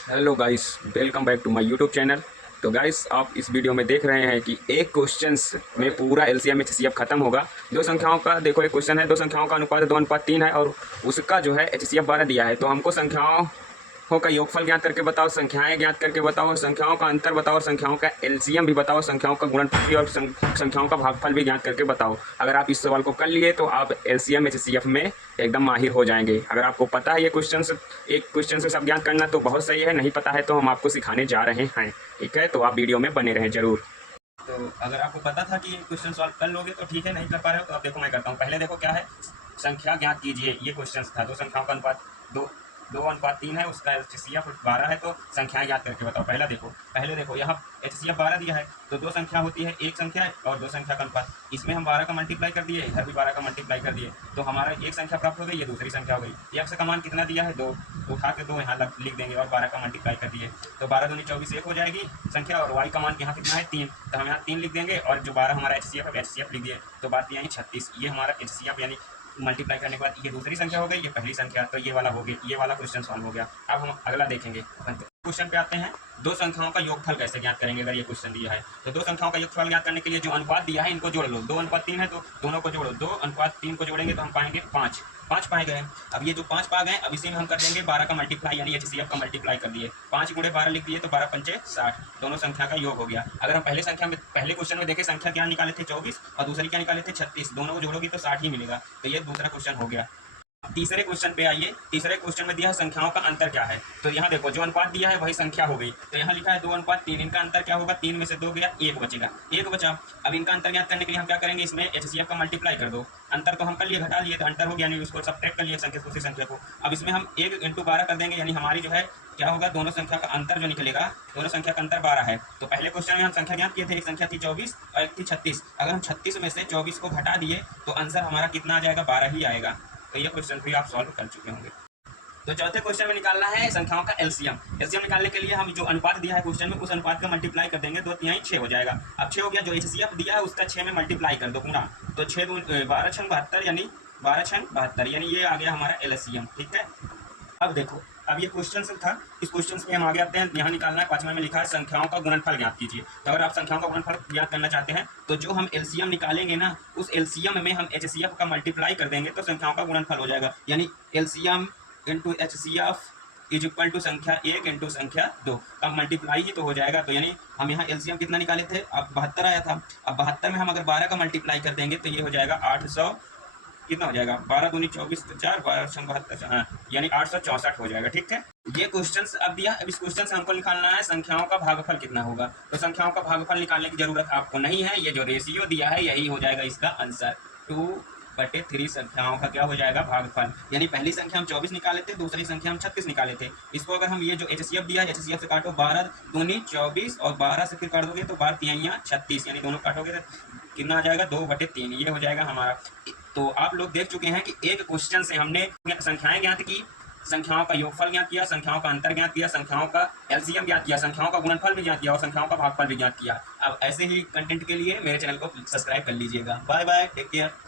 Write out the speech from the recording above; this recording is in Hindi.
Hello guys, welcome back to my YouTube channel. तो गाइस, आप इस वीडियो में देख रहे हैं कि एक क्वेश्चंस में पूरा एलसीएम एचसीएफ खत्म होगा। दो संख्याओं का देखो, एक क्वेश्चन है, दो संख्याओं का अनुपात 2:3 है और उसका जो है एचसीएफ 12 दिया है। तो हमको संख्याओं का योगफल ज्ञात करके बताओ, संख्याएं ज्ञात करके बताओ, संख्याओं का अंतर बताओ और संख्याओं का एलसीएम भी बताओ, संख्याओं का गुणनफल भी और संख्याओं का भागफल भी ज्ञात करके बताओ। अगर आप इस सवाल को कर लिए तो आप एलसीएम एचसीएफ में एकदम माहिर हो जाएंगे। अगर आपको पता है ये क्वेश्चन, एक क्वेश्चन से सब ज्ञात करना तो बहुत सही है, नहीं पता है तो हम आपको सिखाने जा रहे हैं। ठीक है, तो आप वीडियो में बने रहें जरूर। तो अगर आपको पता था कि ये क्वेश्चन सॉल्व कर लोगे तो ठीक है, नहीं कर पा रहे हो तो आप देखो मैं करता हूँ। पहले देखो क्या है, संख्या ज्ञात कीजिए। ये क्वेश्चन था, दो संख्याओं का अनुपात 2:3 है, उसका एचसीएफ 12 है, तो संख्याएं याद करके बताओ। पहले देखो यहाँ एचसीएफ 12 दिया है, तो दो संख्या होती है, एक संख्या और दो संख्या का अनुपात। इसमें हम 12 का मल्टीप्लाई कर दिए, इधर भी 12 का मल्टीप्लाई कर दिए, तो हमारा एक संख्या प्राप्त हो गई, ये दूसरी संख्या हो गई। एक्स का मान कितना दिया है, 2, उठा के 2 यहाँ लिख देंगे और 12 का मल्टीप्लाई कर दिए, तो 12 दूनी 24 एक हो जाएगी संख्या, और वाई का मान यहाँ कितना है 3, तो हम यहाँ 3 लिख देंगे और जो 12 हमारा एचसीएफ लिख दिए, तो बात यही 36। ये हमारा एचसीएफ यानी मल्टीप्लाई करने के बाद ये दूसरी संख्या हो गई, ये पहली संख्या, तो ये वाला हो गया, ये वाला क्वेश्चन सॉल्व हो गया। अब हम अगला देखेंगे। क्वेश्चन पे आते हैं, दो संख्याओं का योगफल कैसे ज्ञात करेंगे। अगर ये क्वेश्चन दिया है तो दो संख्याओं का योगफल ज्ञात करने के लिए जो अनुपात दिया है इनको जोड़ लो। 2:3 है तो दोनों को जोड़ो, 2:3 को जोड़ेंगे तो हम पाएंगे 5 पाए गए। अब ये जो 5 पा गए, अब इसी में हम कर देंगे 12 का मल्टीप्लाई, यानी एचसीएफ का मल्टीप्लाई कर दिए। 5 × 12 लिख दिए, तो 12 पंचे 60, दोनों संख्या का योग हो गया। अगर हम पहले क्वेश्चन में देखें, संख्या क्या निकाले थे 24 और दूसरी क्या निकाले थे 36, दोनों को जोड़ोगी तो 60 ही मिलेगा। तो ये दूसरा क्वेश्चन हो गया। तीसरे क्वेश्चन पे आइए। तीसरे क्वेश्चन में दिया है संख्याओं का अंतर क्या है, तो यहाँ देखो जो अनुपात दिया है वही संख्या हो गई, तो यहाँ लिखा है 2:3। इनका अंतर क्या होगा, 3 में से 2 गया, 1 बचेगा, 1 बचा। अब इनका अंतर ज्ञात करने के लिए हम क्या करेंगे, इसमें एचसीएफ का मल्टीप्लाई कर दो। अंतर तो हम कर लिए, घटा लिए तो अंतर हो गया, यानी उसको सब्ट्रैक्ट कर लिए संख्या दूसरी संख्या को। अब इसमें हम 1 × 12 कर देंगे, यानी हमारी जो है क्या होगा, दोनों संख्या का अंतर जो निकलेगा, दोनों संख्या का अंतर 12 है। तो पहले क्वेश्चन में हम संख्या ज्ञात किए थे, एक संख्या थी 24 और एक थी 36। अगर हम 36 में से 24 को घटा दिए तो आंसर हमारा कितना आ जाएगा, 12 ही आएगा। तो ये क्वेश्चन भी आप सॉल्व कर चुके होंगे। तो चौथे क्वेश्चन में निकालना है संख्याओं का एलसीएम। एलसीएम निकालने के लिए हम जो अनुपात दिया है क्वेश्चन में, उस अनुपात का मल्टीप्लाई कर देंगे, 2×3 6 हो जाएगा। अब 6 हो गया, जो एचसीएफ दिया है उसका 6 में मल्टीप्लाई कर दो पूरा, तो 6 12 6 72, यानी 12 6 72, यानी ये आ गया हमारा एलसीएम। ठीक है, अब देखो, अब ये क्वेश्चन था, इस क्वेश्चन में हम आगे आते हैं। यहाँ निकालना है, 5वां में लिखा है संख्याओं का गुणनफल ज्ञात कीजिए। तो अगर आप संख्याओं का गुणनफल ज्ञात करना चाहते हैं तो जो हम एलसीएम निकालेंगे ना, उस एलसीएम में हम एचसीएफ का मल्टीप्लाई कर देंगे तो संख्याओं का गुणनफल हो जाएगा, यानी एलसीएम × एचसीएफ = संख्या 1 × संख्या 2। अब मल्टीप्लाई ही तो हो जाएगा, तो यानी हम यहाँ एलसीएम कितना निकाले थे, अब 72 आया था। अब 72 में हम अगर 12 का मल्टीप्लाई कर देंगे तो ये हो जाएगा 800, कितना हो जाएगा, 12 दूनी 24 तो 4, 12 6 72, हाँ, यानी 864 हो जाएगा। ठीक है, ये क्वेश्चन अब दिया। अब इस क्वेश्चन से हमको निकालना है संख्याओं का भागफल कितना होगा। तो संख्याओं का भागफल निकालने की जरूरत आपको नहीं है, ये जो रेशियो दिया है यही हो जाएगा इसका आंसर। 2/3 संख्याओं का क्या हो जाएगा, भागफल। यानी पहली संख्या हम 24 निकाले थे, दूसरी संख्या हम 36 निकाले थे। इसको अगर हम ये जो एचसीएफ दिया है, एचसीएफ से काटो, 12 दूनी 24 और 12 से फिर काट दोगे तो 12×3 36, यानी दोनों काटोगे तो कितना आ जाएगा, 2/3, ये हो जाएगा हमारा। तो आप लोग देख चुके हैं कि एक क्वेश्चन से हमने संख्याएं ज्ञात की, संख्याओं का योगफल ज्ञात किया, संख्याओं का अंतर ज्ञात किया, संख्याओं का एलसीएम ज्ञात किया, संख्याओं का गुणनफल भी ज्ञात किया और संख्याओं का भागफल भी ज्ञात किया। अब ऐसे ही कंटेंट के लिए मेरे चैनल को सब्सक्राइब कर लीजिएगा। Bye bye, take care.